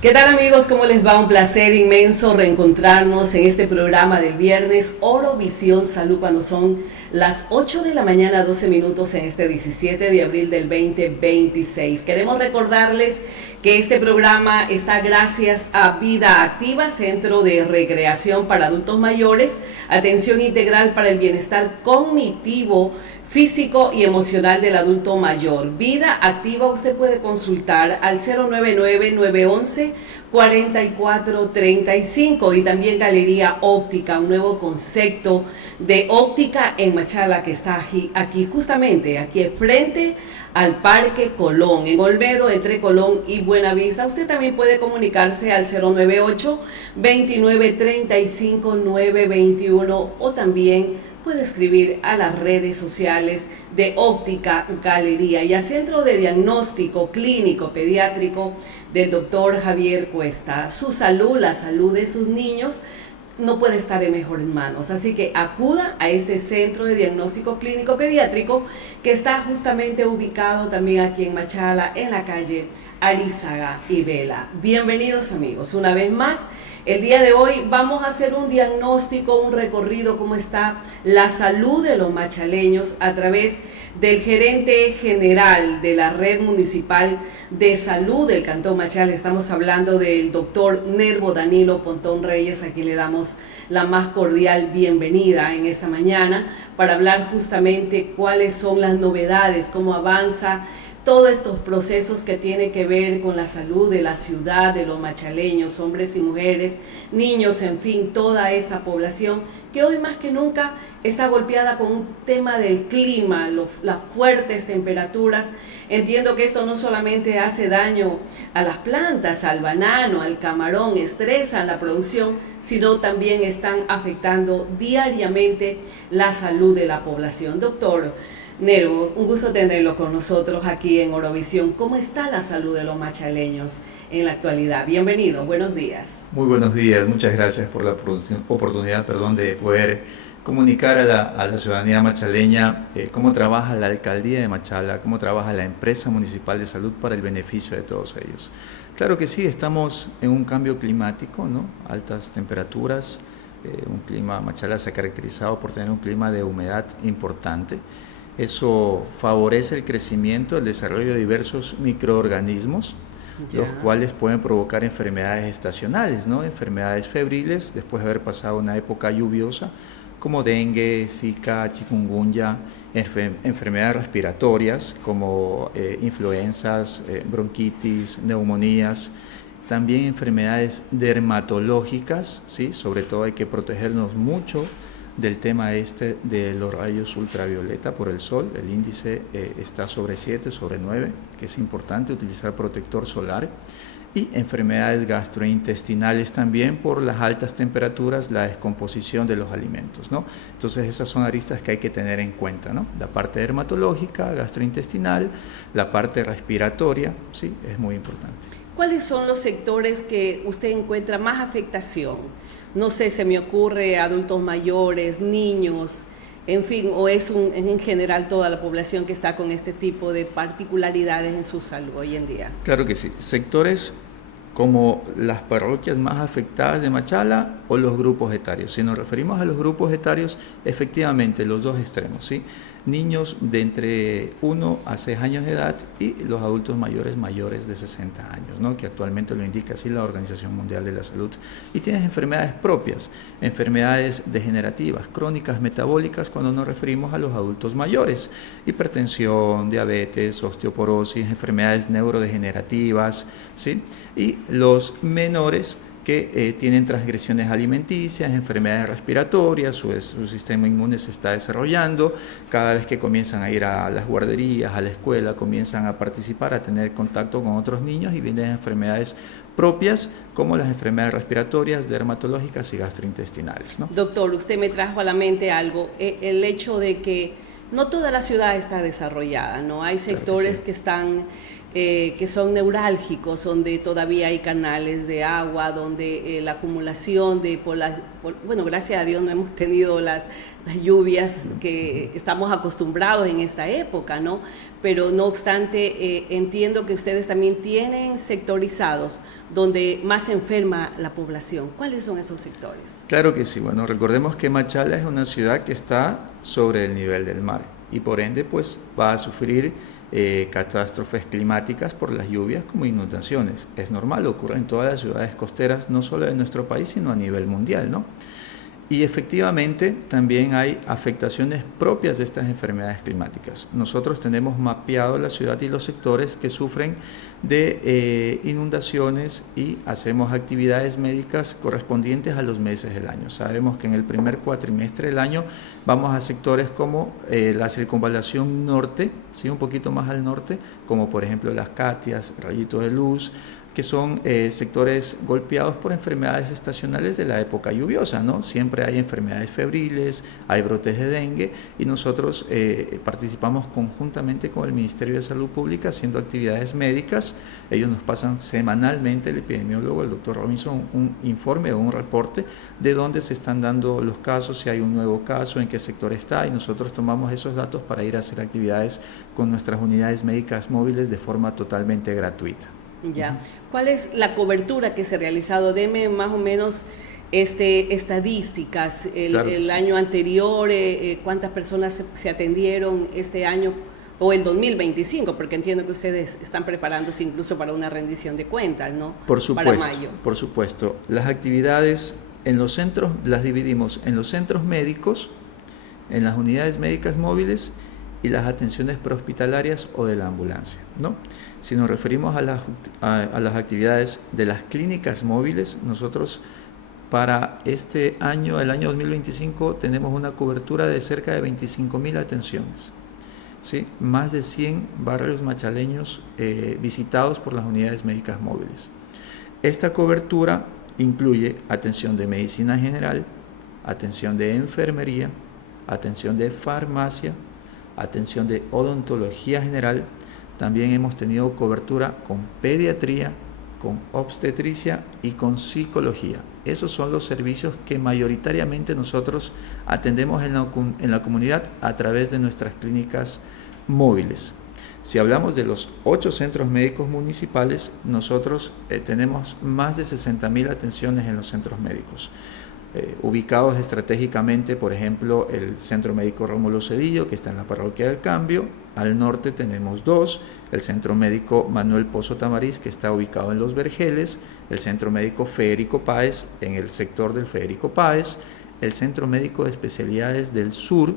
¿Qué tal, amigos? ¿Cómo les va? Un placer inmenso reencontrarnos en este programa del viernes Orovisión Salud cuando son las 8 de la mañana, 12 minutos en este 17 de abril del 2026. Queremos recordarles que este programa está gracias a Vida Activa, Centro de Recreación para Adultos Mayores, atención integral para el bienestar cognitivo, físico y emocional del adulto mayor. Vida Activa usted puede consultar al 099-911-4435 y también Galería Óptica, un nuevo concepto de óptica en Machala que está aquí justamente, aquí frente al Parque Colón, en Olmedo, entre Colón y Buenavista. Usted también puede comunicarse al 098-2935-921 o también puede escribir a las redes sociales de Óptica Galería y al Centro de Diagnóstico Clínico Pediátrico del doctor Javier Cuesta. Su salud, la salud de sus niños, no puede estar en mejores manos. Así que acuda a este Centro de Diagnóstico Clínico Pediátrico que está justamente ubicado también aquí en Machala, en la calle Arizaga y Vela. Bienvenidos, amigos, una vez más. El día de hoy vamos a hacer un diagnóstico, un recorrido, cómo está la salud de los machaleños a través del gerente general de la Red Municipal de Salud del Cantón Machala. Estamos hablando del doctor Nervo Danilo Pontón Reyes. Aquí le damos la más cordial bienvenida en esta mañana para hablar justamente cuáles son las novedades, cómo avanza todos estos procesos que tienen que ver con la salud de la ciudad, de los machaleños, hombres y mujeres, niños, en fin, toda esa población que hoy más que nunca está golpeada con un tema del clima, las fuertes temperaturas. Entiendo que esto no solamente hace daño a las plantas, al banano, al camarón, estresan la producción, sino también están afectando diariamente la salud de la población. Doctor Nervo, un gusto tenerlo con nosotros aquí en Orovisión. ¿Cómo está la salud de los machaleños en la actualidad? Bienvenido, buenos días. Muy buenos días, muchas gracias por la oportunidad de poder comunicar a la ciudadanía machaleña cómo trabaja la alcaldía de Machala, cómo trabaja la empresa municipal de salud para el beneficio de todos ellos. Claro que sí, estamos en un cambio climático, ¿no? Altas temperaturas, Machala se ha caracterizado por tener un clima de humedad importante. Eso favorece el crecimiento, el desarrollo de diversos microorganismos, los cuales pueden provocar enfermedades estacionales, ¿no? Enfermedades febriles después de haber pasado una época lluviosa, como dengue, zika, chikungunya, enfermedades respiratorias como influenzas, bronquitis, neumonías, también enfermedades dermatológicas, ¿sí? Sobre todo hay que protegernos mucho del tema de los rayos ultravioleta por el sol. El índice está sobre 7, sobre 9, que es importante utilizar protector solar. Y enfermedades gastrointestinales también por las altas temperaturas, la descomposición de los alimentos, ¿no? Entonces esas son aristas que hay que tener en cuenta, ¿no? La parte dermatológica, gastrointestinal, la parte respiratoria, sí, es muy importante. ¿Cuáles son los sectores que usted encuentra más afectación? No sé, se me ocurre adultos mayores, niños, en fin, o es en general toda la población que está con este tipo de particularidades en su salud hoy en día. Claro que sí. Sectores como las parroquias más afectadas de Machala o los grupos etarios. Si nos referimos a los grupos etarios, efectivamente los dos extremos, ¿sí? Niños de entre 1 a 6 años de edad y los adultos mayores de 60 años, ¿no? Que actualmente lo indica así la Organización Mundial de la Salud. Y tienes enfermedades propias, enfermedades degenerativas, crónicas, metabólicas, cuando nos referimos a los adultos mayores, hipertensión, diabetes, osteoporosis, enfermedades neurodegenerativas, ¿sí? Y los menores que tienen transgresiones alimenticias, enfermedades respiratorias, su sistema inmune se está desarrollando, cada vez que comienzan a ir a las guarderías, a la escuela, comienzan a participar, a tener contacto con otros niños y vienen enfermedades propias como las enfermedades respiratorias, dermatológicas y gastrointestinales, ¿no? Doctor, usted me trajo a la mente algo, el hecho de que no toda la ciudad está desarrollada, ¿no? Hay sectores que están que son neurálgicos, donde todavía hay canales de agua, donde la acumulación de bueno, gracias a Dios no hemos tenido las lluvias que estamos acostumbrados en esta época, ¿no? Pero no obstante, entiendo que ustedes también tienen sectorizados donde más se enferma la población. ¿Cuáles son esos sectores? Claro que sí. Bueno, recordemos que Machala es una ciudad que está sobre el nivel del mar y por ende pues va a sufrir catástrofes climáticas por las lluvias como inundaciones. Es normal, ocurre en todas las ciudades costeras, no solo de nuestro país, sino a nivel mundial, ¿no? Y efectivamente también hay afectaciones propias de estas enfermedades climáticas. Nosotros tenemos mapeado la ciudad y los sectores que sufren de inundaciones y hacemos actividades médicas correspondientes a los meses del año. Sabemos que en el primer cuatrimestre del año vamos a sectores como la circunvalación norte, ¿sí? Un poquito más al norte, como por ejemplo Las Catias, Rayito de Luz, que son sectores golpeados por enfermedades estacionales de la época lluviosa, ¿no? Siempre hay enfermedades febriles, hay brotes de dengue y nosotros participamos conjuntamente con el Ministerio de Salud Pública haciendo actividades médicas. Ellos nos pasan semanalmente, el epidemiólogo, el doctor Robinson, un informe o un reporte de dónde se están dando los casos, si hay un nuevo caso, en qué sector está, y nosotros tomamos esos datos para ir a hacer actividades con nuestras unidades médicas móviles de forma totalmente gratuita. Ya. ¿Cuál es la cobertura que se ha realizado? Deme más o menos estadísticas. El año anterior, ¿cuántas personas se atendieron este año o el 2025? Porque entiendo que ustedes están preparándose incluso para una rendición de cuentas, ¿no? Por supuesto, para mayo. Por supuesto. Las actividades en los centros las dividimos en los centros médicos, en las unidades médicas móviles y las atenciones prehospitalarias o de la ambulancia, ¿no? Si nos referimos a las actividades de las clínicas móviles, nosotros para este año, el año 2025, tenemos una cobertura de cerca de 25.000 atenciones, ¿sí? Más de 100 barrios machaleños visitados por las unidades médicas móviles. Esta cobertura incluye atención de medicina general, atención de enfermería, atención de farmacia, atención de odontología general. También hemos tenido cobertura con pediatría, con obstetricia y con psicología. Esos son los servicios que mayoritariamente nosotros atendemos en la comunidad a través de nuestras clínicas móviles. Si hablamos de los 8 centros médicos municipales, nosotros tenemos más de 60.000 atenciones en los centros médicos. Ubicados estratégicamente, por ejemplo, el Centro Médico Rómulo Cedillo, que está en la Parroquia del Cambio. Al norte tenemos 2, el Centro Médico Manuel Pozo Tamariz, que está ubicado en Los Vergeles, el Centro Médico Federico Páez, en el sector del Federico Páez, el Centro Médico de Especialidades del Sur,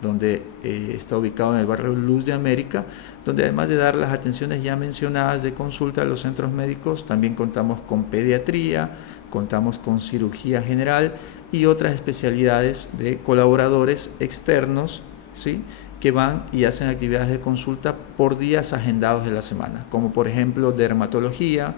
donde está ubicado en el barrio Luz de América, donde además de dar las atenciones ya mencionadas de consulta a los centros médicos, también contamos con pediatría, contamos con cirugía general y otras especialidades de colaboradores externos, ¿sí?, que van y hacen actividades de consulta por días agendados de la semana, como por ejemplo dermatología,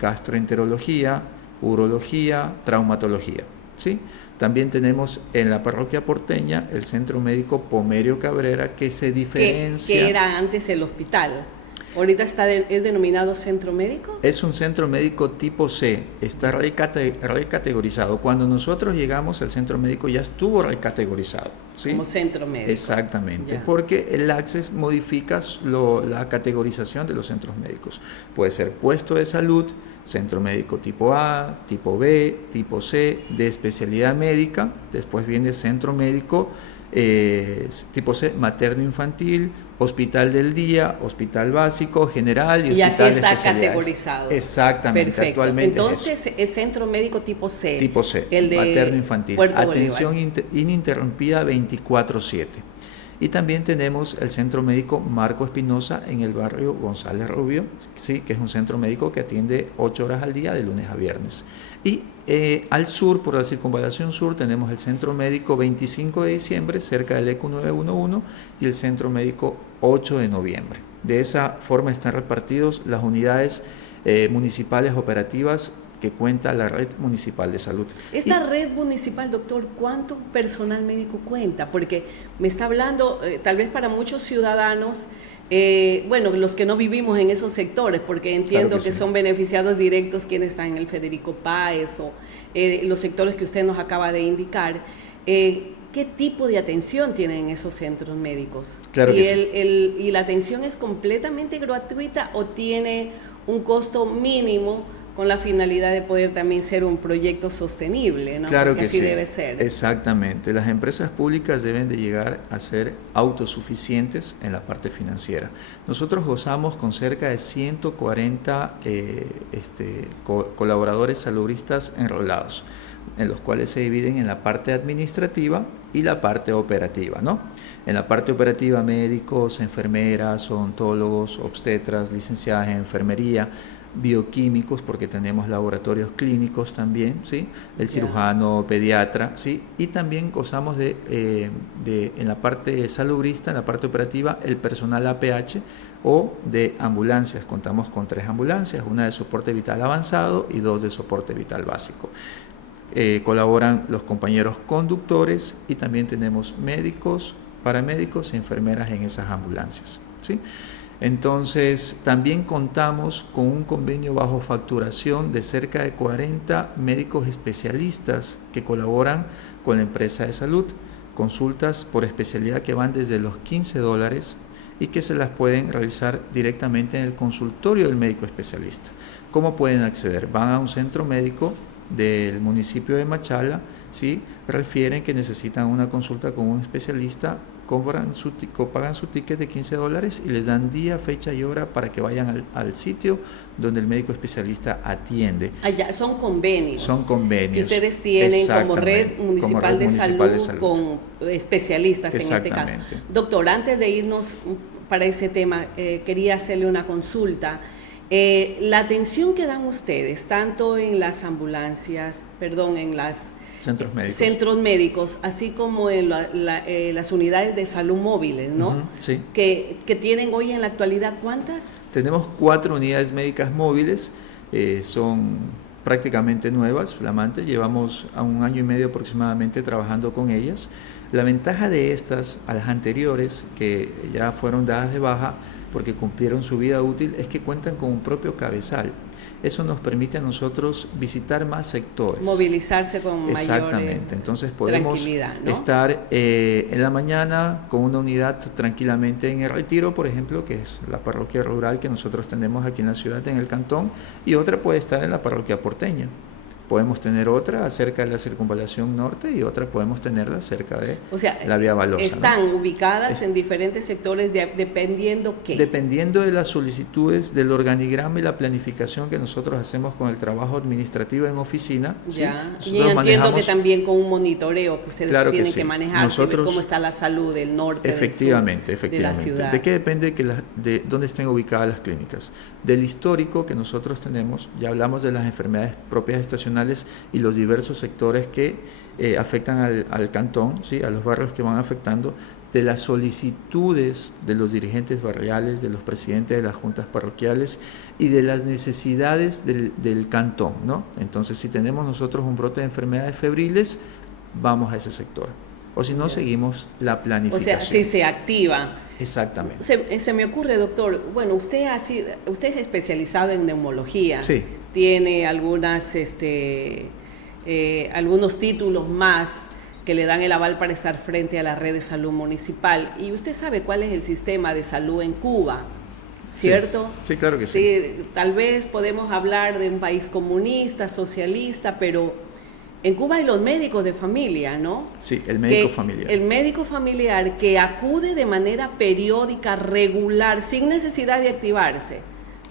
gastroenterología, urología, traumatología, ¿sí? También tenemos en la parroquia porteña el Centro Médico Pomerio Cabrera, que se diferencia... Que era antes el hospital. ¿Ahorita es denominado centro médico? Es un centro médico tipo C, está recategorizado. Cuando nosotros llegamos, el centro médico ya estuvo recategorizado, ¿sí? Como centro médico. Exactamente, ya. Porque el ACCES modifica la categorización de los centros médicos. Puede ser puesto de salud, centro médico tipo A, tipo B, tipo C, de especialidad médica. Después viene centro médico tipo C, materno-infantil, hospital del día, hospital básico, general y hospital así está categorizado. Exactamente. Perfecto. Actualmente entonces es centro médico tipo C. Tipo C, el de materno-infantil. Atención ininterrumpida 24/7. Y también tenemos el Centro Médico Marco Espinosa en el barrio González Rubio, ¿sí?, que es un centro médico que atiende 8 horas al día de lunes a viernes. Y al sur, por la circunvalación sur, tenemos el Centro Médico 25 de diciembre, cerca del ECU 911, y el Centro Médico 8 de noviembre. De esa forma están repartidos las unidades municipales operativas que cuenta la red municipal de salud. Esta red municipal, doctor, ¿cuánto personal médico cuenta? Porque me está hablando, tal vez para muchos ciudadanos, bueno, los que no vivimos en esos sectores, porque entiendo Claro que sí. son beneficiados directos quienes están en el Federico Páez o los sectores que usted nos acaba de indicar. ¿Qué tipo de atención tienen esos centros médicos? Claro ¿Y, que sí. ¿Y la atención es completamente gratuita o tiene un costo mínimo con la finalidad de poder también ser un proyecto sostenible, ¿no? Claro Porque que así sí, debe ser. exactamente. Las empresas públicas deben de llegar a ser autosuficientes en la parte financiera. Nosotros gozamos con cerca de 140 colaboradores salubristas enrolados, en los cuales se dividen en la parte administrativa y la parte operativa, ¿no? En la parte operativa, médicos, enfermeras, odontólogos, obstetras, licenciadas en enfermería, bioquímicos, porque tenemos laboratorios clínicos también, ¿sí? El cirujano, pediatra, ¿sí? Y también gozamos en la parte salubrista, en la parte operativa, el personal APH o de ambulancias. Contamos con 3 ambulancias, una de soporte vital avanzado y 2 de soporte vital básico. Colaboran los compañeros conductores y también tenemos médicos, paramédicos y enfermeras en esas ambulancias, ¿sí? Entonces, también contamos con un convenio bajo facturación de cerca de 40 médicos especialistas que colaboran con la empresa de salud. Consultas por especialidad que van desde los $15 y que se las pueden realizar directamente en el consultorio del médico especialista. ¿Cómo pueden acceder? Van a un centro médico del municipio de Machala, ¿sí? Refieren que necesitan una consulta con un especialista, pagan su ticket de $15 y les dan día, fecha y hora para que vayan al sitio donde el médico especialista atiende. Allá son convenios. Son convenios. Que ustedes tienen como red municipal, de salud con especialistas en este caso. Doctor, antes de irnos para ese tema, quería hacerle una consulta. La atención que dan ustedes, tanto en las ambulancias, en las centros médicos, así como en las unidades de salud móviles, ¿no? Sí. Que tienen hoy en la actualidad, ¿cuántas? Tenemos 4 unidades médicas móviles, son prácticamente nuevas, flamantes, llevamos a 1 año y medio aproximadamente trabajando con ellas. La ventaja de estas a las anteriores, que ya fueron dadas de baja porque cumplieron su vida útil, es que cuentan con un propio cabezal. Eso nos permite a nosotros visitar más sectores. Movilizarse con mayor Entonces podemos ¿no? estar en la mañana con una unidad tranquilamente en El Retiro, por ejemplo, que es la parroquia rural que nosotros tenemos aquí en la ciudad, en el cantón, y otra puede estar en la parroquia porteña. Podemos tener otra cerca de la circunvalación norte y otra podemos tenerla cerca de la vía Balosa. Están ubicadas en diferentes sectores dependiendo qué. Dependiendo de las solicitudes, del organigrama y la planificación que nosotros hacemos con el trabajo administrativo en oficina. Ya. ¿Sí? Y entiendo que también con un monitoreo que ustedes tienen que manejar, ver cómo está la salud del norte, efectivamente, del sur, de la ciudad. ¿De qué depende de dónde estén ubicadas las clínicas? Del histórico que nosotros tenemos, ya hablamos de las enfermedades propias estacionales y los diversos sectores que afectan al cantón, ¿sí? A los barrios que van afectando, de las solicitudes de los dirigentes barriales, de los presidentes de las juntas parroquiales y de las necesidades del cantón, ¿no? Entonces, si tenemos nosotros un brote de enfermedades febriles, vamos a ese sector. O si no, seguimos la planificación. O sea, si se activa. Exactamente. Se me ocurre, doctor, bueno, usted es especializado en neumología. Sí. Tiene algunos títulos más que le dan el aval para estar frente a la red de salud municipal. Y usted sabe cuál es el sistema de salud en Cuba, ¿cierto? Sí, claro que sí. Sí, tal vez podemos hablar de un país comunista, socialista, pero en Cuba hay los médicos de familia, ¿no? Sí, el médico familiar. El médico familiar que acude de manera periódica, regular, sin necesidad de activarse.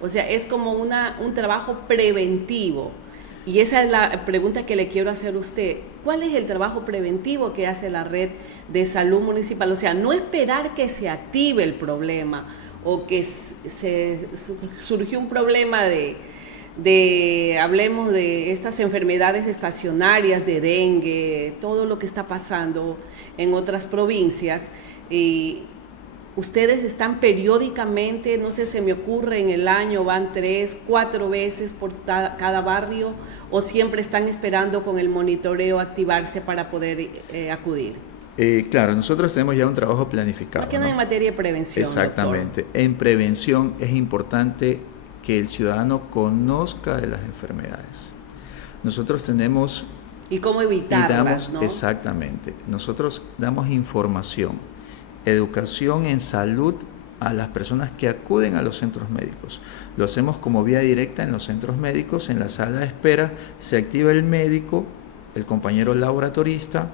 O sea, es como un trabajo preventivo. Y esa es la pregunta que le quiero hacer a usted. ¿Cuál es el trabajo preventivo que hace la red de salud municipal? O sea, no esperar que se active el problema o que surgió un problema hablemos de estas enfermedades estacionarias, de dengue, todo lo que está pasando en otras provincias. Y ustedes están periódicamente, no sé, se me ocurre, en el año van 3, 4 veces por cada barrio, o siempre están esperando con el monitoreo activarse para poder acudir. Claro, nosotros tenemos ya un trabajo planificado. Más que nada en materia de prevención. Exactamente. Doctor. En prevención es importante que el ciudadano conozca de las enfermedades. Nosotros tenemos... Y cómo evitarlas, ¿no? Exactamente. Nosotros damos información, educación en salud a las personas que acuden a los centros médicos. Lo hacemos como vía directa en los centros médicos, en la sala de espera, se activa el médico, el compañero laboratorista,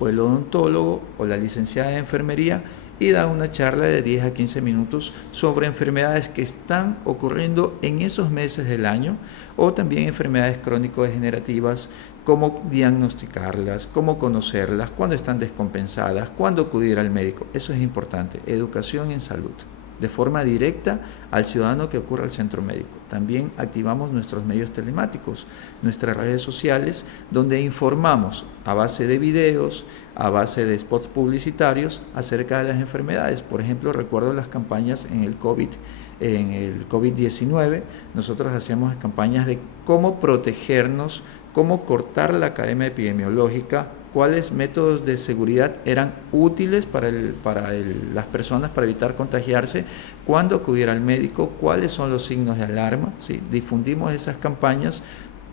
o el odontólogo o la licenciada de enfermería y da una charla de 10 a 15 minutos sobre enfermedades que están ocurriendo en esos meses del año o también enfermedades crónico-degenerativas, cómo diagnosticarlas, cómo conocerlas, cuándo están descompensadas, cuándo acudir al médico. Eso es importante, educación en salud, de forma directa al ciudadano que ocurre al centro médico. También activamos nuestros medios telemáticos, nuestras redes sociales, donde informamos a base de videos, a base de spots publicitarios acerca de las enfermedades. Por ejemplo, recuerdo las campañas en el COVID-19, nosotros hacíamos campañas de cómo protegernos, cómo cortar la cadena epidemiológica, cuáles métodos de seguridad eran útiles para las personas para evitar contagiarse, cuándo acudir al médico, cuáles son los signos de alarma. ¿Sí? Difundimos esas campañas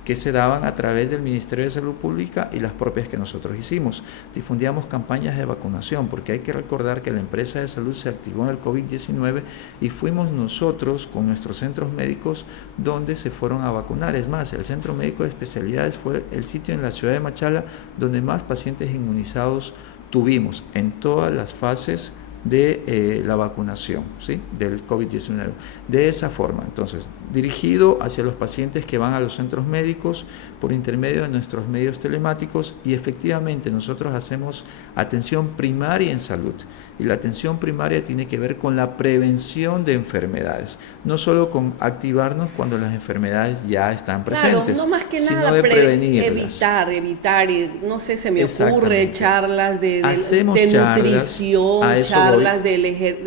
que se daban a través del Ministerio de Salud Pública y las propias que nosotros hicimos. Difundíamos campañas de vacunación, porque hay que recordar que la empresa de salud se activó en el COVID-19 y fuimos nosotros con nuestros centros médicos donde se fueron a vacunar. Es más, el Centro Médico de Especialidades fue el sitio en la ciudad de Machala donde más pacientes inmunizados tuvimos en todas las fases de la vacunación, ¿sí? Del COVID-19. De esa forma, entonces, dirigido hacia los pacientes que van a los centros médicos por intermedio de nuestros medios telemáticos y efectivamente nosotros hacemos atención primaria en salud. Y la atención primaria tiene que ver con la prevención de enfermedades, no solo con activarnos cuando las enfermedades ya están presentes, claro, no más que sino nada de prevenirlas. evitar, y no sé, se me ocurre charlas de charlas, nutrición, charlas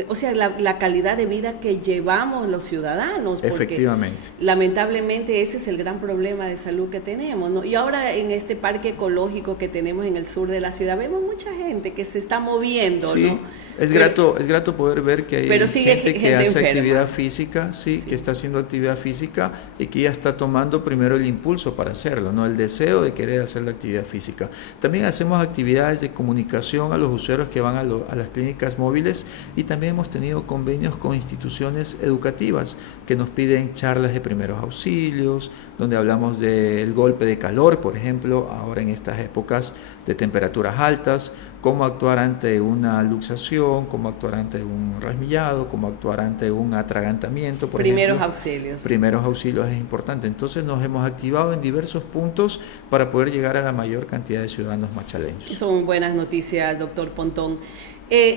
o sea, la calidad de vida que llevamos los ciudadanos, porque efectivamente, lamentablemente ese es el gran problema de salud que tenemos, ¿no? Y ahora en este parque ecológico que tenemos en el sur de la ciudad, vemos mucha gente que se está moviendo, sí. ¿no? Es grato poder ver que hay gente que hace enferma. Actividad física, sí, que está haciendo actividad física y que ya está tomando primero el impulso para hacerlo, ¿no? El deseo de querer hacer la actividad física. También hacemos actividades de comunicación a los usuarios que van a las clínicas móviles y también hemos tenido convenios con instituciones educativas que nos piden charlas de primeros auxilios, donde hablamos del golpe de calor, por ejemplo, ahora en estas épocas de temperaturas altas, cómo actuar ante una luxación, cómo actuar ante un rasmillado, cómo actuar ante un atragantamiento, por primeros ejemplo. auxilios. Primeros auxilios es importante. Entonces nos hemos activado en diversos puntos para poder llegar a la mayor cantidad de ciudadanos machaleños. Son buenas noticias, doctor Pontón.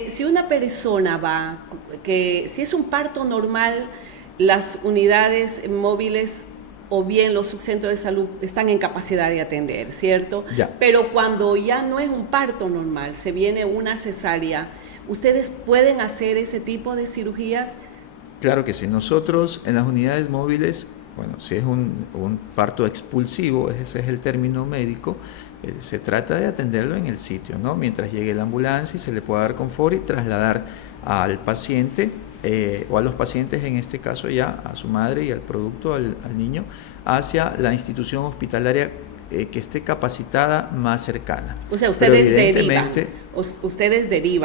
Si una persona si es un parto normal, las unidades móviles o bien los subcentros de salud están en capacidad de atender, ¿cierto? Ya. Pero cuando ya no es un parto normal, se viene una cesárea, ¿ustedes pueden hacer ese tipo de cirugías? Claro que sí. Nosotros en las unidades móviles, bueno, si es un parto expulsivo, ese es el término médico, se trata de atenderlo en el sitio, ¿no? Mientras llegue la ambulancia y se le pueda dar confort y trasladar al paciente o a los pacientes, en este caso ya a su madre y al producto, al niño, hacia la institución hospitalaria que esté capacitada más cercana. O sea, ustedes derivan.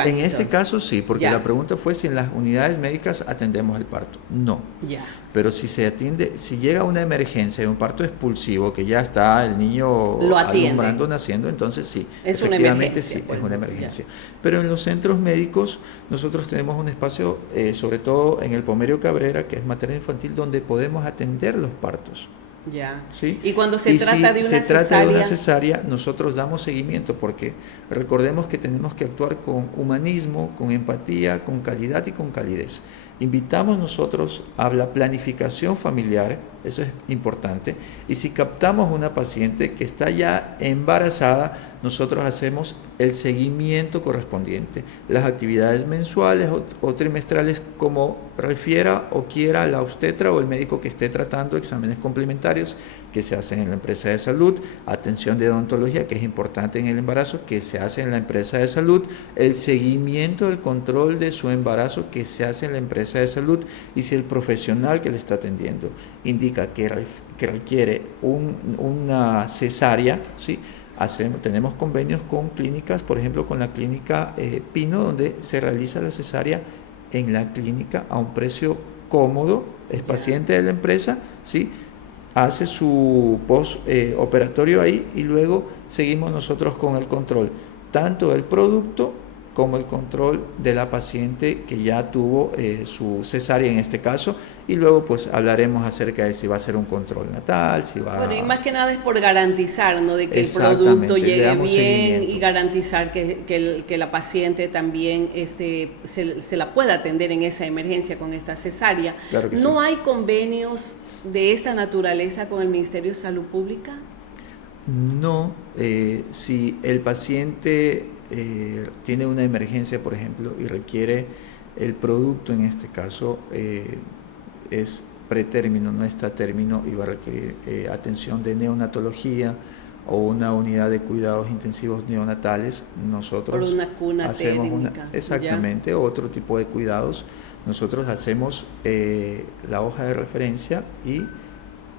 En ese caso sí, porque ya. La pregunta fue si en las unidades médicas atendemos el parto. No. Ya. Pero si se atiende, si llega una emergencia de un parto expulsivo, que ya está el niño alumbrando, naciendo, entonces sí, es efectivamente una emergencia, sí, es una emergencia. Pero en los centros médicos nosotros tenemos un espacio, sobre todo en el Pomerio Cabrera, que es materno infantil, donde podemos atender los partos. Ya. ¿Sí? Y cuando se trata de una cesárea, nosotros damos seguimiento, porque recordemos que tenemos que actuar con humanismo, con empatía, con calidad y con calidez. Invitamos nosotros a la planificación familiar, eso es importante, y si captamos una paciente que está ya embarazada, nosotros hacemos el seguimiento correspondiente, las actividades mensuales o trimestrales como refiera o quiera la obstetra o el médico que esté tratando, exámenes complementarios que se hacen en la empresa de salud, atención de odontología que es importante en el embarazo que se hace en la empresa de salud, el seguimiento del control de su embarazo que se hace en la empresa de salud, y si el profesional que le está atendiendo indica que requiere una cesárea, ¿sí? Tenemos convenios con clínicas, por ejemplo con la clínica Pino, donde se realiza la cesárea en la clínica a un precio cómodo, es paciente de la empresa, ¿sí? Hace su postoperatorio ahí y luego seguimos nosotros con el control, tanto del producto como el control de la paciente que ya tuvo su cesárea en este caso, y luego pues hablaremos acerca de si va a ser un control natal, si va Bueno, y más que nada es por garantizar, ¿no? De que el producto llegue bien y garantizar que la paciente también se la pueda atender en esa emergencia con esta cesárea. Claro que ¿No sí. hay convenios de esta naturaleza con el Ministerio de Salud Pública? No, si el paciente tiene una emergencia, por ejemplo, y requiere el producto, en este caso es pretérmino, no está a término, y va a requerir atención de neonatología o una unidad de cuidados intensivos neonatales, nosotros por una cuna hacemos técnica, exactamente, otro tipo de cuidados, nosotros hacemos la hoja de referencia y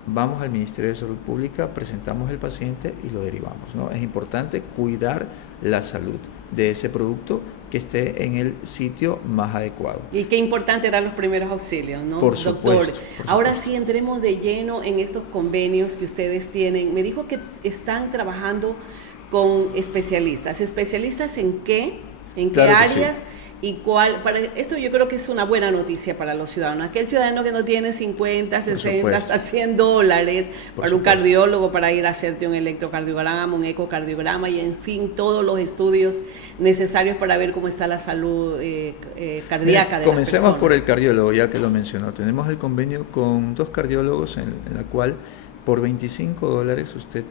vamos al Ministerio de Salud Pública, presentamos el paciente y lo derivamos, ¿no? Es importante cuidar la salud de ese producto, que esté en el sitio más adecuado. Y qué importante dar los primeros auxilios, ¿no? Por supuesto. Ahora sí entremos de lleno en estos convenios que ustedes tienen. Me dijo que están trabajando con especialistas. ¿Especialistas en qué? ¿En qué áreas? Sí. ¿Y cuál? Esto yo creo que es una buena noticia para los ciudadanos. Aquel ciudadano que no tiene 50, 60, hasta $100 para un cardiólogo, para ir a hacerte un electrocardiograma, un ecocardiograma y en fin, todos los estudios necesarios para ver cómo está la salud cardíaca de las personas. Comencemos por el cardiólogo, ya que lo mencionó. Tenemos el convenio con 2 cardiólogos en la cual por $25 usted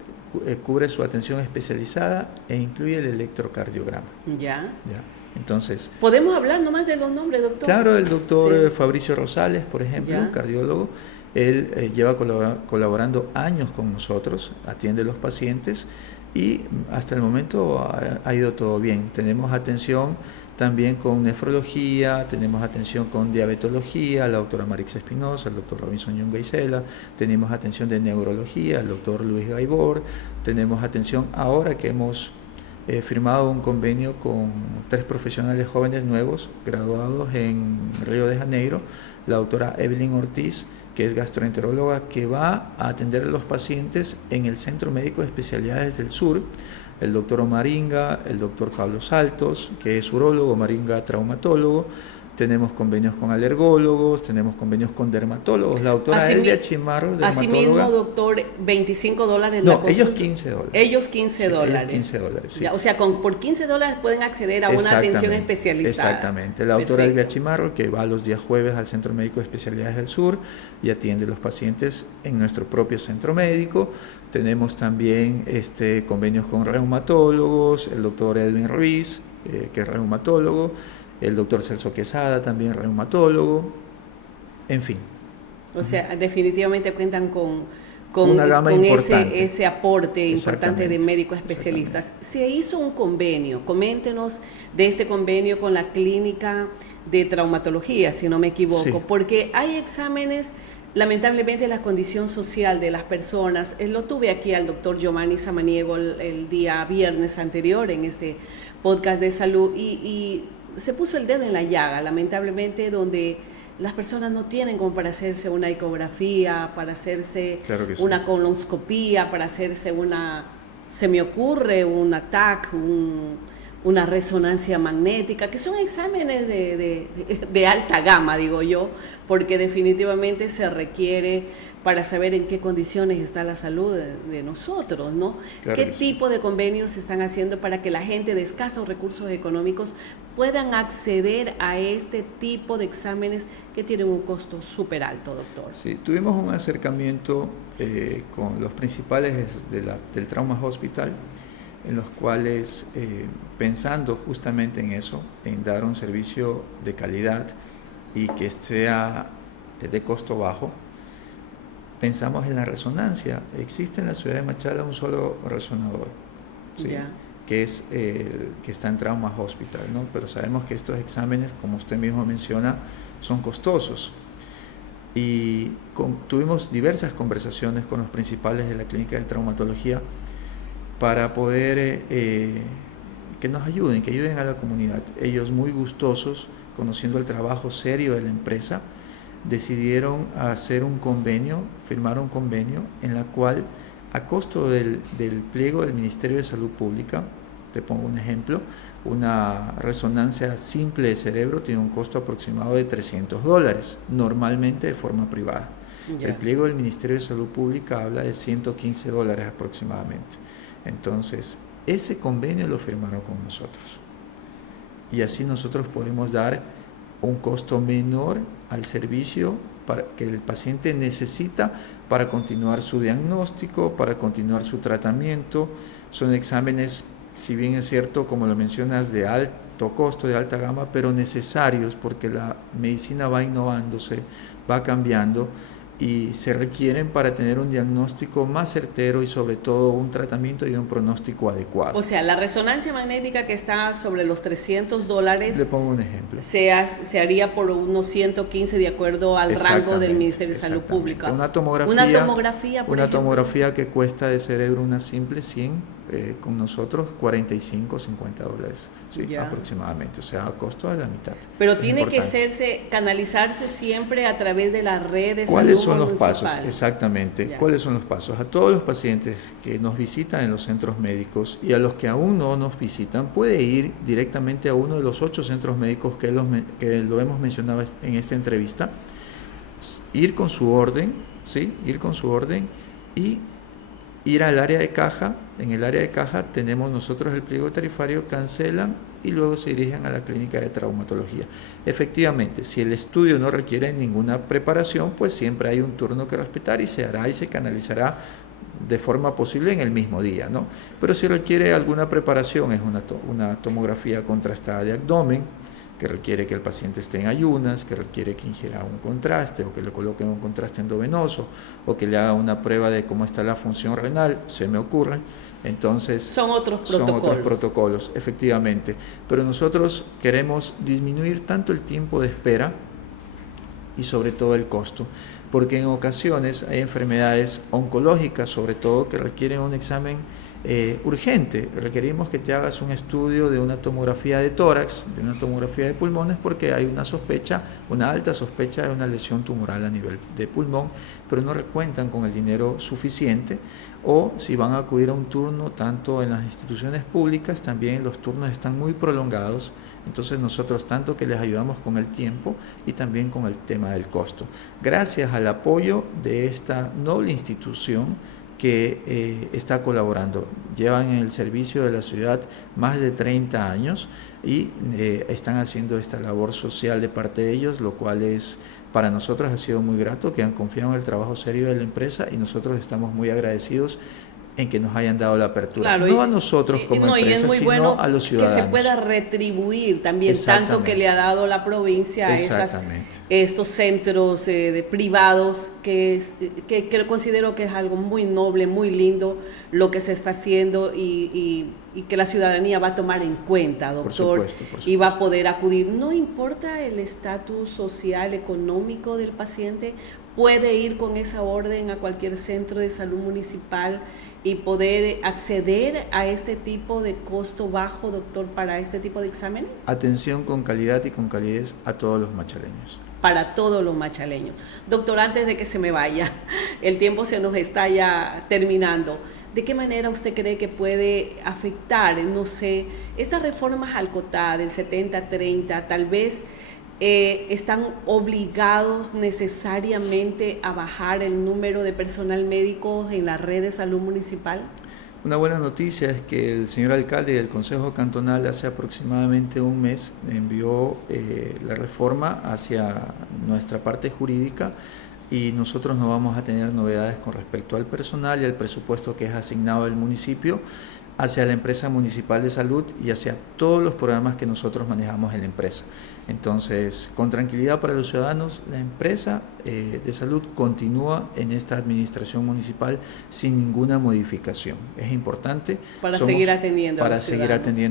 cubre su atención especializada e incluye el electrocardiograma. Ya. Entonces, ¿podemos hablar nomás de los nombres, doctor? Claro, el doctor Fabricio Rosales, por ejemplo, cardiólogo, él lleva colaborando años con nosotros, atiende a los pacientes y hasta el momento ha ido todo bien. Tenemos atención también con nefrología, tenemos atención con diabetología, la doctora Marixa Espinosa, el doctor Robinson Yungaisela, tenemos atención de neurología, el doctor Luis Gaibor, tenemos atención ahora que hemos firmado un convenio con 3 profesionales jóvenes nuevos graduados en Río de Janeiro, la doctora Evelyn Ortiz, que es gastroenteróloga, que va a atender a los pacientes en el Centro Médico de Especialidades del Sur, el doctor Omaringa, el doctor Pablo Saltos, que es urólogo, Omaringa traumatólogo. Tenemos convenios con alergólogos, tenemos convenios con dermatólogos. La doctora Elvia Chimarro, dermatóloga. Asimismo, doctor, $25 la consulta. No, ellos $15. Ellos $15. Sí, $15, sí. O sea, por $15 pueden acceder a una atención especializada. Exactamente. La doctora Elvia Chimarro, que va los días jueves al Centro Médico de Especialidades del Sur y atiende a los pacientes en nuestro propio centro médico. Tenemos también convenios con reumatólogos, el doctor Edwin Ruiz, que es reumatólogo, el doctor Celso Quesada, también reumatólogo, en fin. O sea, definitivamente cuentan con una gama importante. ese aporte importante de médicos especialistas. Se hizo un convenio, coméntenos de este convenio con la clínica de traumatología, si no me equivoco, porque hay exámenes, lamentablemente la condición social de las personas, lo tuve aquí al doctor Giovanni Samaniego el día viernes anterior en este podcast de salud y se puso el dedo en la llaga, lamentablemente, donde las personas no tienen como para hacerse una ecografía, para hacerse una colonoscopía, para hacerse se me ocurre un TAC, una resonancia magnética, que son exámenes de alta gama, digo yo, porque definitivamente se requiere para saber en qué condiciones está la salud de nosotros, ¿no? ¿Qué tipo de convenios se están haciendo para que la gente de escasos recursos económicos puedan acceder a este tipo de exámenes que tienen un costo súper alto, doctor? Sí, tuvimos un acercamiento con los principales del Trauma Hospital en los cuales, pensando justamente en eso, en dar un servicio de calidad y que sea de costo bajo, pensamos en la resonancia. Existe en la ciudad de Machala un solo resonador, ¿sí? Que es el que está en Trauma Hospital, ¿no? Pero sabemos que estos exámenes, como usted mismo menciona, son costosos. Y tuvimos diversas conversaciones con los principales de la clínica de traumatología para poder que nos ayuden, que ayuden a la comunidad. Ellos, muy gustosos, conociendo el trabajo serio de la empresa, decidieron hacer un convenio, firmar un convenio en la cual, a costo del pliego del Ministerio de Salud Pública, te pongo un ejemplo, una resonancia simple de cerebro tiene un costo aproximado de $300, normalmente de forma privada. El pliego del Ministerio de Salud Pública habla de $115 aproximadamente. Entonces, ese convenio lo firmaron con nosotros. Y así nosotros podemos dar un costo menor al servicio que el paciente necesita para continuar su diagnóstico, para continuar su tratamiento. Son exámenes, si bien es cierto, como lo mencionas, de alto costo, de alta gama, pero necesarios porque la medicina va innovándose, va cambiando y se requieren para tener un diagnóstico más certero y sobre todo un tratamiento y un pronóstico adecuado. O sea, la resonancia magnética que está sobre los $300, le pongo un ejemplo, se haría por unos 115 de acuerdo al rango del Ministerio de Salud Pública. Una tomografía que cuesta de cerebro una simple 100, con nosotros $45-50, ¿sí? Aproximadamente, o sea, a costo de la mitad. Pero tiene que canalizarse siempre a través de las redes. ¿Cuáles son los pasos? Exactamente. ¿Cuáles son los pasos? A todos los pacientes que nos visitan en los centros médicos y a los que aún no nos visitan, puede ir directamente a uno de los 8 centros médicos que lo hemos mencionado en esta entrevista, ir con su orden, ¿sí? Ir con su orden y ir al área de caja. En el área de caja tenemos nosotros el pliego tarifario, cancelan y luego se dirigen a la clínica de traumatología. Efectivamente, si el estudio no requiere ninguna preparación, pues siempre hay un turno que respetar y se hará y se canalizará de forma posible en el mismo día, ¿no? Pero si requiere alguna preparación, es una tomografía contrastada de abdomen, que requiere que el paciente esté en ayunas, que requiere que ingiera un contraste o que le coloquen un contraste endovenoso o que le haga una prueba de cómo está la función renal, se me ocurre. Entonces, son otros protocolos, efectivamente. Pero nosotros queremos disminuir tanto el tiempo de espera y sobre todo el costo, porque en ocasiones hay enfermedades oncológicas, sobre todo, que requieren un examen urgente. Requerimos que te hagas un estudio de una tomografía de tórax, de una tomografía de pulmones, porque hay una alta sospecha de una lesión tumoral a nivel de pulmón, pero no cuentan con el dinero suficiente, o si van a acudir a un turno, tanto en las instituciones públicas, también los turnos están muy prolongados. Entonces nosotros tanto que les ayudamos con el tiempo y también con el tema del costo. Gracias al apoyo de esta noble institución que está colaborando. Llevan en el servicio de la ciudad más de 30 años y están haciendo esta labor social de parte de ellos, lo cual para nosotros ha sido muy grato, que han confiado en el trabajo serio de la empresa y nosotros estamos muy agradecidos en que nos hayan dado la apertura, claro, no a nosotros como empresa, sino bueno a los ciudadanos. Que se pueda retribuir también tanto que le ha dado la provincia a estos centros privados, que considero que es algo muy noble, muy lindo lo que se está haciendo y que la ciudadanía va a tomar en cuenta, doctor, por supuesto. Y va a poder acudir. No importa el estatus social, económico del paciente, puede ir con esa orden a cualquier centro de salud municipal y poder acceder a este tipo de costo bajo, doctor, para este tipo de exámenes. Atención con calidad y con calidez a todos los machaleños. Para todos los machaleños. Doctor, antes de que se me vaya, el tiempo se nos está ya terminando. ¿De qué manera usted cree que puede afectar, no sé, estas reformas al COTA del 70-30, tal vez están obligados necesariamente a bajar el número de personal médico en la red de salud municipal? Una buena noticia es que el señor alcalde del Consejo Cantonal hace aproximadamente un mes envió la reforma hacia nuestra parte jurídica y nosotros no vamos a tener novedades con respecto al personal y al presupuesto que es asignado al municipio hacia la empresa municipal de salud y hacia todos los programas que nosotros manejamos en la empresa. Entonces, con tranquilidad para los ciudadanos, la empresa de salud continúa en esta administración municipal sin ninguna modificación. Es importante para seguir atendiendo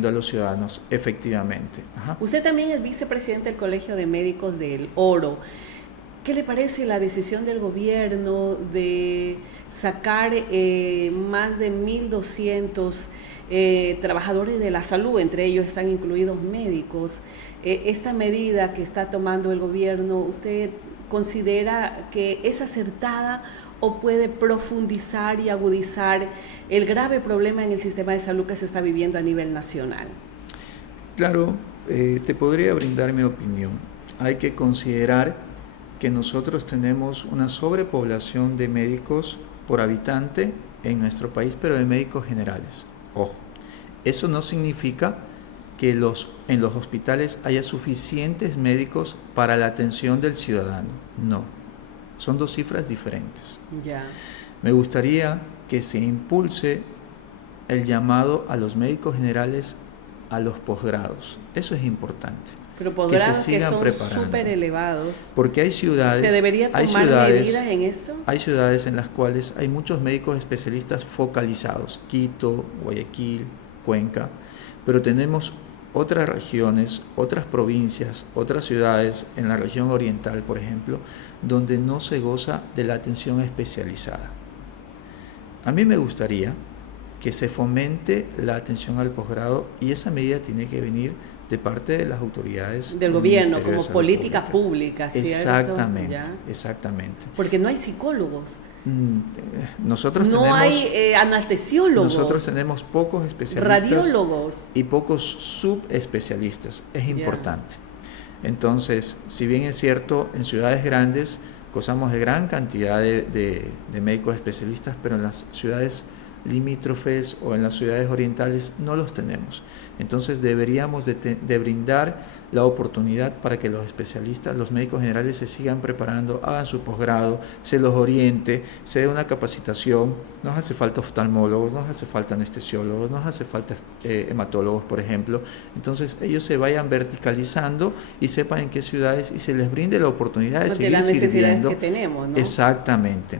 a los ciudadanos, efectivamente. Ajá. Usted también es vicepresidente del Colegio de Médicos del Oro. ¿Qué le parece la decisión del gobierno de sacar más de 1.200 trabajadores de la salud? Entre ellos están incluidos médicos. Esta medida que está tomando el gobierno, ¿usted considera que es acertada o puede profundizar y agudizar el grave problema en el sistema de salud que se está viviendo a nivel nacional? Claro, te podría brindar mi opinión. Hay que considerar que nosotros tenemos una sobrepoblación de médicos por habitante en nuestro país, pero de médicos generales. Ojo, eso no significa que en los hospitales haya suficientes médicos para la atención del ciudadano. No, son dos cifras diferentes. Ya. Me gustaría que se impulse el llamado a los médicos generales a los posgrados. Eso es importante. Pero posgrados que son preparando. súper elevados. Porque hay ciudades... ¿Se debería tomar medidas en esto? Hay ciudades en las cuales hay muchos médicos especialistas focalizados. Quito, Guayaquil, Cuenca. Pero tenemos otras regiones, otras provincias, otras ciudades en la región oriental, por ejemplo, donde no se goza de la atención especializada. A mí me gustaría que se fomente la atención al posgrado y esa medida tiene que venir de parte de las autoridades del gobierno como política pública, ¿cierto? Exactamente, ¿ya? Exactamente. Porque no hay psicólogos. Nosotros no tenemos, hay anestesiólogos. Nosotros tenemos pocos especialistas. Radiólogos. Y pocos subespecialistas. Es importante. Entonces, si bien es cierto, en ciudades grandes gozamos de gran cantidad de médicos especialistas, pero en las ciudades limítrofes o en las ciudades orientales no los tenemos. Entonces deberíamos de brindar la oportunidad para que los especialistas, los médicos generales se sigan preparando, hagan su posgrado, se los oriente, se dé una capacitación. Nos hace falta oftalmólogos, nos hace falta anestesiólogos, nos hace falta hematólogos, por ejemplo. Entonces ellos se vayan verticalizando y sepan en qué ciudades y se les brinde la oportunidad de seguir las necesidades sirviendo. que tenemos, ¿no? Exactamente.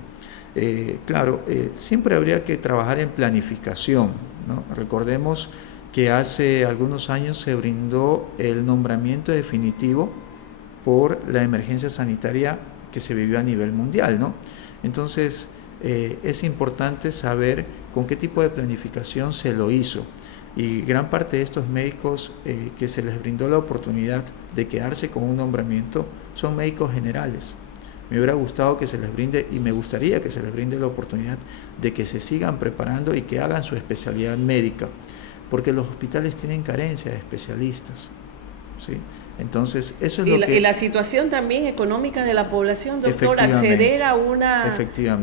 Claro, siempre habría que trabajar en planificación, ¿no? Recordemos que hace algunos años se brindó el nombramiento definitivo por la emergencia sanitaria que se vivió a nivel mundial, ¿no? Entonces, es importante saber con qué tipo de planificación se lo hizo. Y gran parte de estos médicos que se les brindó la oportunidad de quedarse con un nombramiento son médicos generales. Me hubiera gustado que se les brinde y me gustaría que se les brinde la oportunidad de que se sigan preparando y que hagan su especialidad médica, porque los hospitales tienen carencia de especialistas, ¿sí? Entonces, eso es y la situación también económica de la población, doctor, acceder a una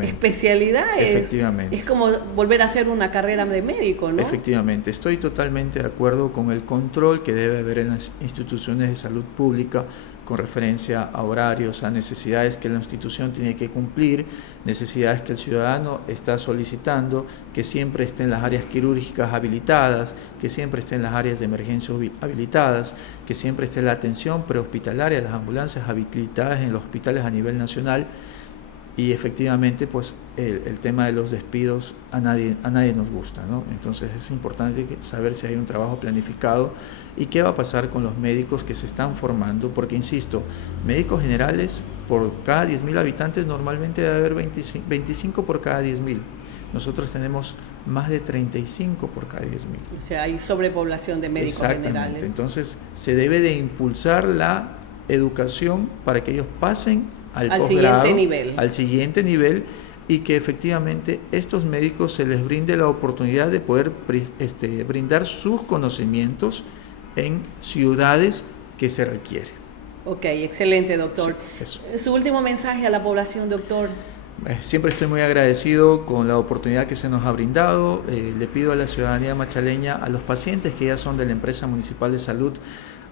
especialidad es como volver a hacer una carrera de médico, ¿no? Efectivamente, estoy totalmente de acuerdo con el control que debe haber en las instituciones de salud pública con referencia a horarios, a necesidades que la institución tiene que cumplir, necesidades que el ciudadano está solicitando, que siempre estén las áreas quirúrgicas habilitadas, que siempre estén las áreas de emergencia habilitadas, que siempre esté la atención prehospitalaria, las ambulancias habilitadas en los hospitales a nivel nacional. Y efectivamente, pues el tema de los despidos a nadie nos gusta, ¿no? Entonces es importante saber si hay un trabajo planificado y qué va a pasar con los médicos que se están formando, porque insisto, médicos generales por cada 10.000 habitantes normalmente debe haber 25 por cada 10.000. Nosotros tenemos más de 35 por cada 10.000. O sea, hay sobrepoblación de médicos generales. Entonces se debe de impulsar la educación para que ellos pasen al siguiente nivel y que efectivamente estos médicos se les brinde la oportunidad de poder brindar sus conocimientos en ciudades que se requiere. Ok, excelente, doctor. Sí, su último mensaje a la población, doctor. Siempre estoy muy agradecido con la oportunidad que se nos ha brindado. Le pido a la ciudadanía machaleña, a los pacientes que ya son de la empresa municipal de salud,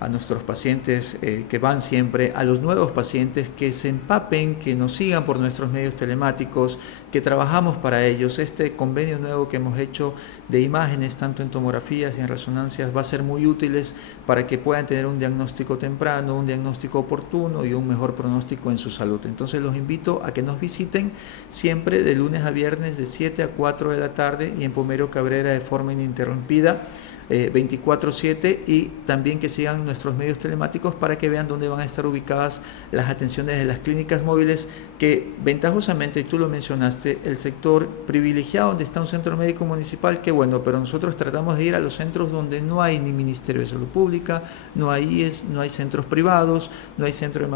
a nuestros pacientes que van siempre, a los nuevos pacientes que se empapen, que nos sigan por nuestros medios telemáticos, que trabajamos para ellos. Este convenio nuevo que hemos hecho de imágenes, tanto en tomografías y en resonancias, va a ser muy útiles para que puedan tener un diagnóstico temprano, un diagnóstico oportuno y un mejor pronóstico en su salud. Entonces los invito a que nos visiten siempre de lunes a viernes de 7 a 4 de la tarde y en Pomero Cabrera de forma ininterrumpida. 24/7 y también que sigan nuestros medios telemáticos para que vean dónde van a estar ubicadas las atenciones de las clínicas móviles que ventajosamente, tú lo mencionaste, el sector privilegiado donde está un centro médico municipal, que bueno, pero nosotros tratamos de ir a los centros donde no hay ni Ministerio de Salud Pública, no hay IES, no hay centros privados, no hay centro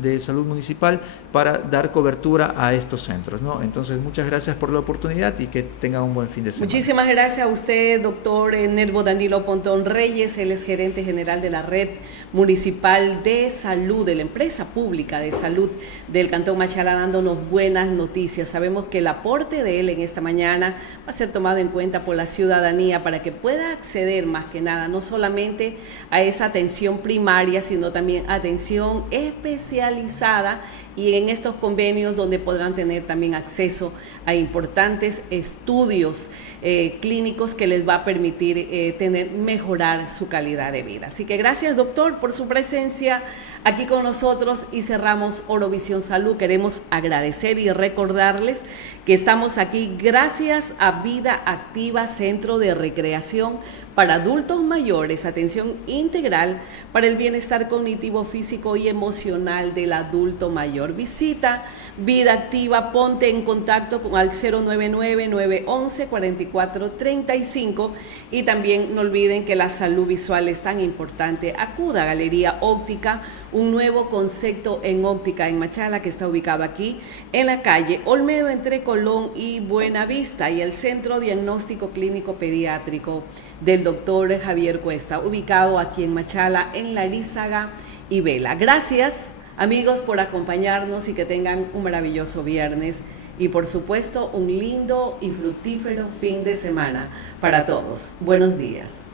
de salud municipal para dar cobertura a estos centros, ¿no? Entonces, muchas gracias por la oportunidad y que tengan un buen fin de semana. Muchísimas gracias a usted, doctor Nervo Danilo Pontón Reyes. Él es gerente general de la Red Municipal de Salud, de la Empresa Pública de Salud del Cantón Machala, dándonos buenas noticias. Sabemos que el aporte de él en esta mañana va a ser tomado en cuenta por la ciudadanía para que pueda acceder más que nada, no solamente a esa atención primaria, sino también atención especializada y en estos convenios donde podrán tener también acceso a importantes estudios clínicos que les va a permitir mejorar su calidad de vida. Así que gracias, doctor, por su presencia aquí con nosotros y cerramos Orovisión Salud. Queremos agradecer y recordarles que estamos aquí gracias a Vida Activa, Centro de Recreación para adultos mayores, atención integral para el bienestar cognitivo, físico y emocional del adulto mayor. Visita Vida Activa, ponte en contacto con al 099-911-4435 y también no olviden que la salud visual es tan importante. Acuda a Galería Óptica, un nuevo concepto en óptica en Machala que está ubicado aquí en la calle Olmedo entre Colón y Buenavista, y el Centro Diagnóstico Clínico Pediátrico del doctor Javier Cuesta, ubicado aquí en Machala, en Larízaga y Vela. Gracias, amigos, por acompañarnos y que tengan un maravilloso viernes y, por supuesto, un lindo y fructífero fin de semana para todos. Buenos días.